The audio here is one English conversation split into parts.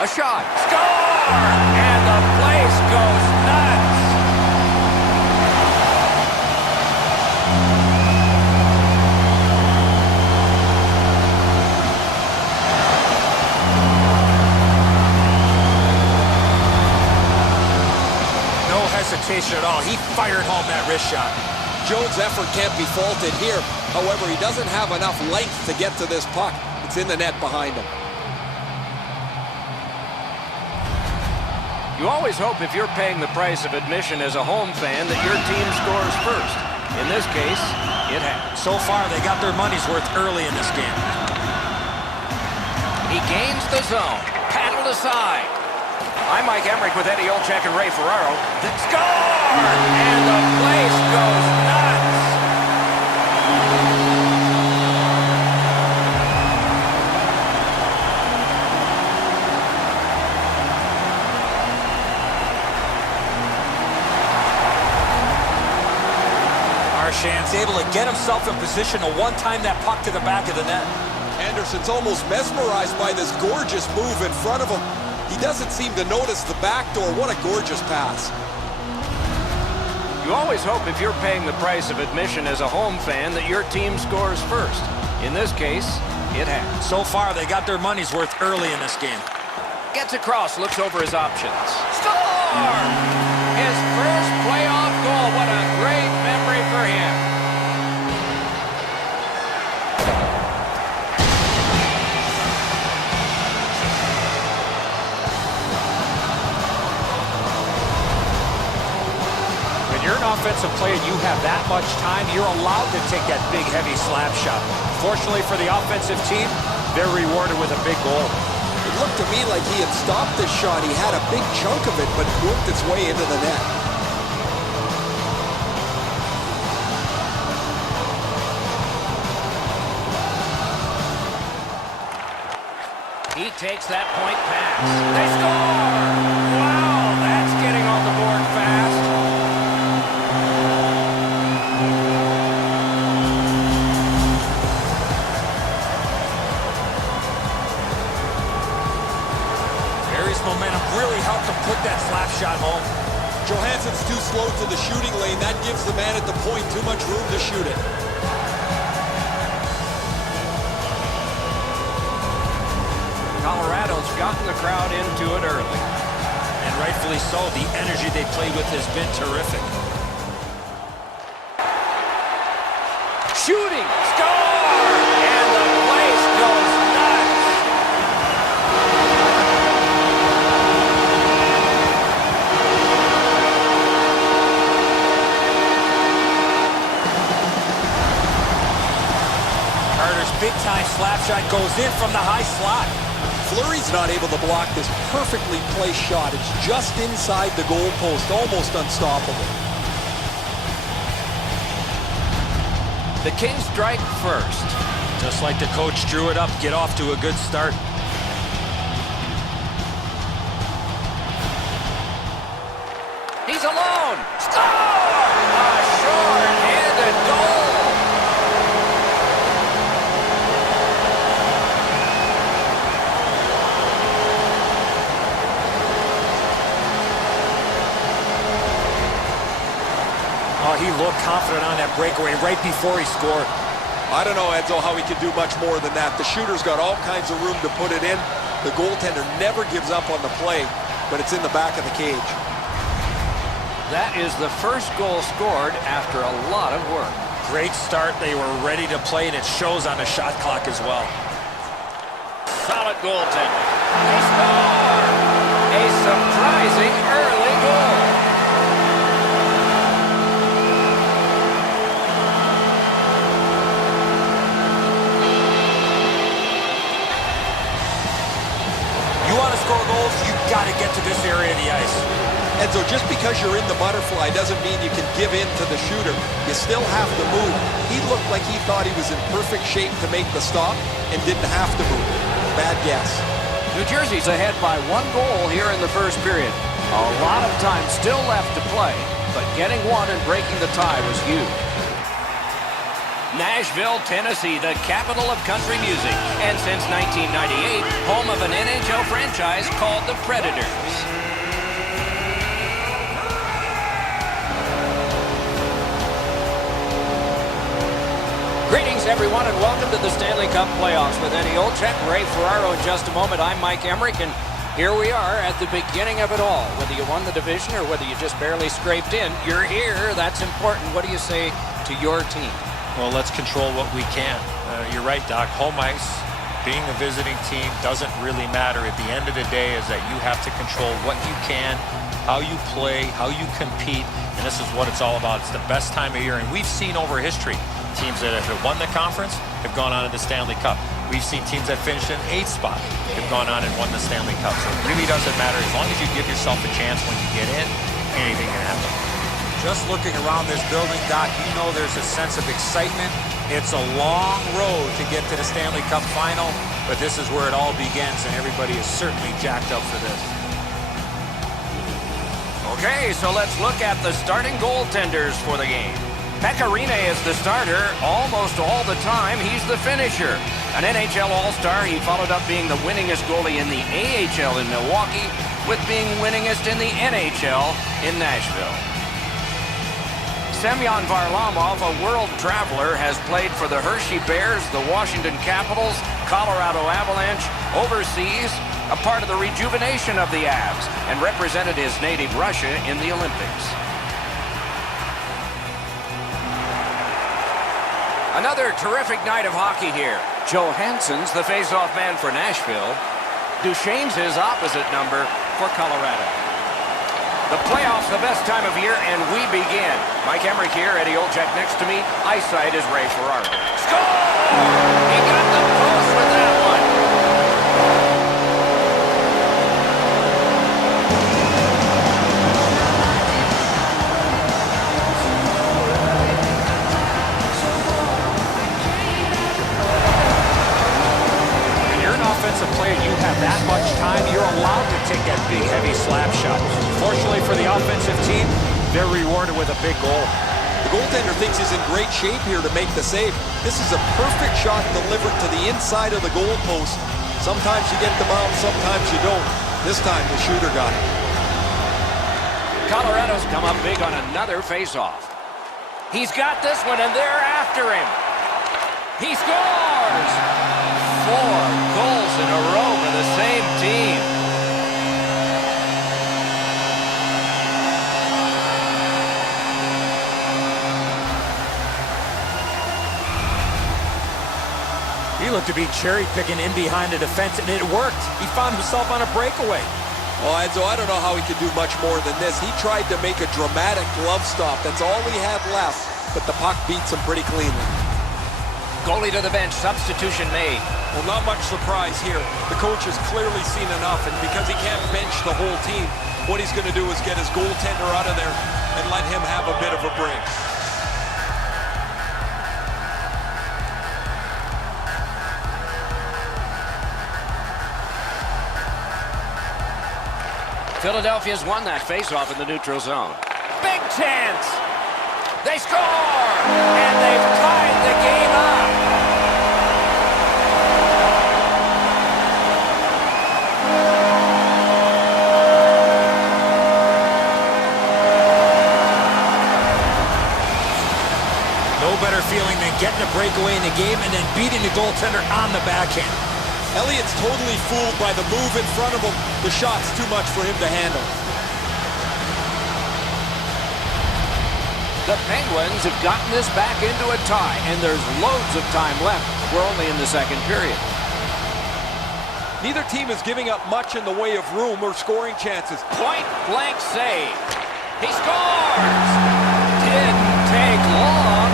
A shot. Score! And the place goes nuts. No hesitation at all. He fired home that wrist shot. Jones' effort can't be faulted here. However, he doesn't have enough length to get to this puck. It's in the net behind him. You always hope if you're paying the price of admission as a home fan that your team scores first. In this case, it happened. So far, they got their money's worth early in this game. He gains the zone. Paddled aside. I'm Mike Emmerich with Eddie Olczyk and Ray Ferraro. Score! And the place goes nuts. Marchand's able to get himself in position to one-time that puck to the back of the net. Anderson's almost mesmerized by this gorgeous move in front of him. He doesn't seem to notice the back door. What a gorgeous pass. You always hope if you're paying the price of admission as a home fan that your team scores first. In this case, it happened. So far, they got their money's worth early in this game. Gets across, looks over his options. Score! His first playoff goal. What a great memory for him. When you're an offensive player, you have that much time, you're allowed to take that big, heavy slap shot. Fortunately for the offensive team, they're rewarded with a big goal. It looked to me like he had stopped this shot. He had a big chunk of it, but it worked its way into the net. He takes that point pass. They score! Wow, that's getting on the board fast. Barry's momentum really helped him put that slap shot home. Johansson's too slow to the shooting lane. That gives the man at the point too much room to shoot it. Colorado's gotten the crowd into it early. And rightfully so. The energy they played with has been terrific. Shooting! Score! And the place goes nuts! Carter's big-time slap shot goes in from the high slot. Fleury's not able to block this perfectly placed shot. It's just inside the goal post, almost unstoppable. The Kings strike first. Just like the coach drew it up, get off to a good start. He's alone. Score! A short-handed goal. Oh, he looked confident on that breakaway right before he scored. I don't know, Edzo, how he could do much more than that. The shooter's got all kinds of room to put it in. The goaltender never gives up on the play, but it's in the back of the cage. That is the first goal scored after a lot of work. Great start. They were ready to play, and it shows on the shot clock as well. Solid goaltending. They score! A surprising early goal. You want to score goals, you've got to get to this area of the ice. And so just because you're in the butterfly doesn't mean you can give in to the shooter. You still have to move. He looked like he thought he was in perfect shape to make the stop and didn't have to move. Bad guess. New Jersey's ahead by 1 goal here in the first period. A lot of time still left to play, but getting one and breaking the tie was huge. Nashville, Tennessee, the capital of country music, and since 1998, home of an NHL franchise called the Predators. Greetings, everyone, and welcome to the Stanley Cup playoffs with Eddie Olczyk, Ray Ferraro in just a moment. I'm Mike Emmerich, and here we are at the beginning of it all. Whether you won the division or whether you just barely scraped in, you're here. That's important. What do you say to your team? Well, let's control what we can. You're right, Doc. Home ice, being a visiting team, doesn't really matter. At the end of the day is that you have to control what you can, how you play, how you compete, and this is what it's all about. It's the best time of year, and we've seen over history teams that have won the conference have gone on to the Stanley Cup. We've seen teams that finished in 8th spot have gone on and won the Stanley Cup. So it really doesn't matter. As long as you give yourself a chance when you get in, anything can happen. Just looking around this building, Doc, you know there's a sense of excitement. It's a long road to get to the Stanley Cup final, but this is where it all begins, and everybody is certainly jacked up for this. Okay, so let's look at the starting goaltenders for the game. Pecorine is the starter almost all the time. He's the finisher. An NHL All-Star, he followed up being the winningest goalie in the AHL in Milwaukee with being winningest in the NHL in Nashville. Semyon Varlamov, a world traveler, has played for the Hershey Bears, the Washington Capitals, Colorado Avalanche, overseas, a part of the rejuvenation of the Avs, and represented his native Russia in the Olympics. Another terrific night of hockey here. Johansson's the face-off man for Nashville. Duchesne's his opposite number for Colorado. The playoffs, the best time of year, and we begin. Mike Emmerich here, Eddie Olczyk next to me. Eyesight is Ray Ferraro. Score! He got the post with that one. Offensive player, you have that much time, you're allowed to take that big, heavy slap shot. Fortunately for the offensive team, they're rewarded with a big goal. The goaltender thinks he's in great shape here to make the save. This is a perfect shot delivered to the inside of the goal post. Sometimes you get the bounce, sometimes you don't. This time the shooter got it. Colorado's come up big on another face-off. He's got this one, and they're after him. He scores! 4 goals in a row for the same team. He looked to be cherry-picking in behind the defense, and it worked. He found himself on a breakaway. Well, Enzo, I don't know how he could do much more than this. He tried to make a dramatic glove stop. That's all he had left, but the puck beats him pretty cleanly. Goalie to the bench, substitution made. Well, not much surprise here. The coach has clearly seen enough, and because he can't bench the whole team, what he's going to do is get his goaltender out of there and let him have a bit of a break. Philadelphia's won that faceoff in the neutral zone. Big chance! They score! And they've tied the game up! No better feeling than getting a breakaway in the game and then beating the goaltender on the backhand. Elliott's totally fooled by the move in front of him. The shot's too much for him to handle. The Penguins have gotten this back into a tie, and there's loads of time left. We're only in the second period. Neither team is giving up much in the way of room or scoring chances. Point-blank save. He scores! Didn't take long.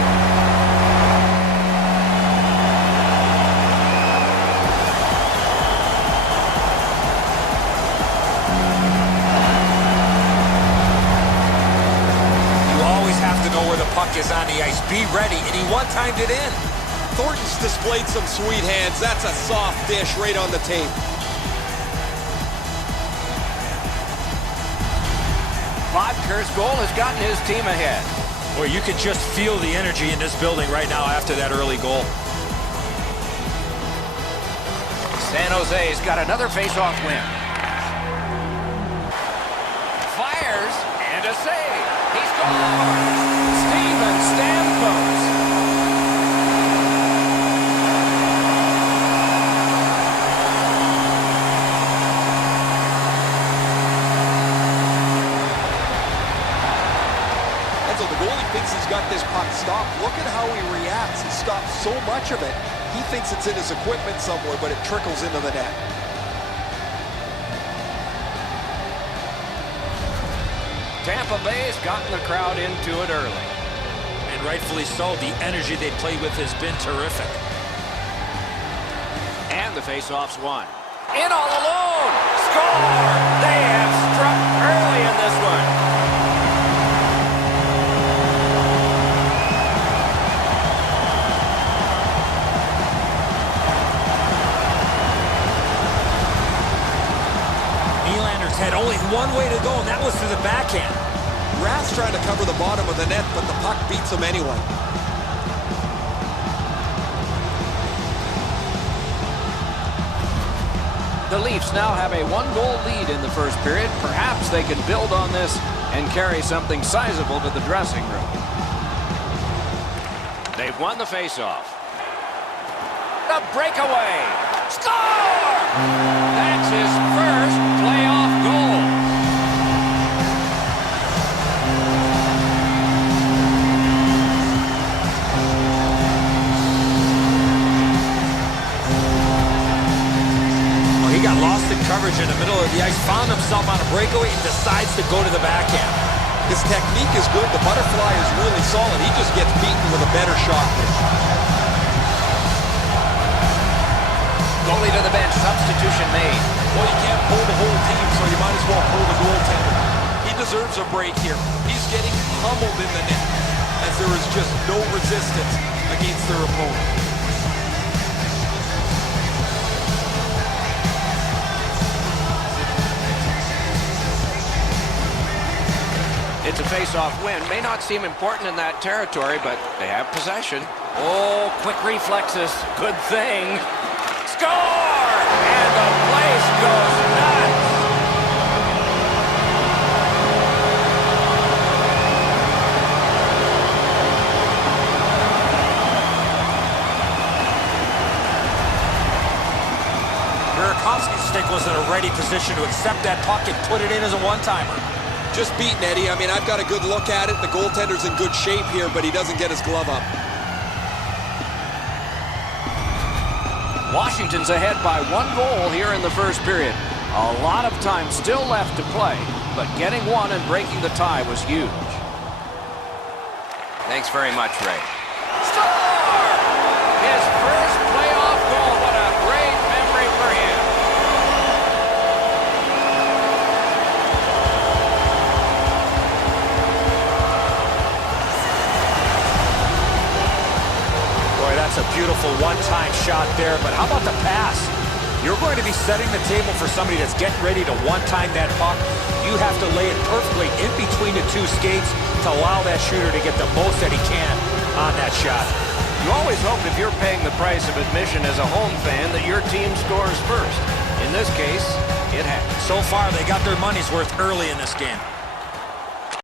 Puck is on the ice. Be ready, and he one-timed it in. Thornton's displayed some sweet hands. That's a soft dish right on the tape. Bodker's goal has gotten his team ahead. Well, you can just feel the energy in this building right now after that early goal. San Jose's got another face-off win. Fires and a save. He's gone. Steven Stamkos. He's got this puck stopped. Look at how he reacts. He stops so much of it. He thinks it's in his equipment somewhere, but it trickles into the net. Tampa Bay's gotten the crowd into it early. And rightfully so. The energy they play with has been terrific. And the face-off's won. In all alone. Score! They have struck early in this one. Had only one way to go, and that was to the backhand. Rath's trying to cover the bottom of the net, but the puck beats him anyway. The Leafs now have a one-goal lead in the first period. Perhaps they can build on this and carry something sizable to the dressing room. They've won the face-off. The breakaway. Score! That's his first playoff goal. Well, he got lost in coverage in the middle of the ice, found himself on a breakaway, and decides to go to the backhand. His technique is good. The butterfly is really solid. He just gets beaten with a better shot. Goalie to the bench. Substitution made. Well, you can't pull the whole team, so you might as well pull the goaltender. He deserves a break here. He's getting pummeled in the net, as there is just no resistance against their opponent. It's a face-off win. May not seem important in that territory, but they have possession. Oh, quick reflexes. Good thing. Score! And the place goes nuts. Burakovsky's stick was in a ready position to accept that puck and put it in as a one-timer. Just beaten, Eddie. I mean, I've got a good look at it. The goaltender's in good shape here, but he doesn't get his glove up. Washington's ahead by 1 goal here in the first period. A lot of time still left to play, but getting one and breaking the tie was huge. Thanks very much, Ray. Score! His first playoff goal. What a great memory for him. That's a beautiful one-time shot there, but how about the pass? You're going to be setting the table for somebody that's getting ready to one-time that puck. You have to lay it perfectly in between the two skates to allow that shooter to get the most that he can on that shot. You always hope if you're paying the price of admission as a home fan that your team scores first. In this case, it happened. So far, they got their money's worth early in this game.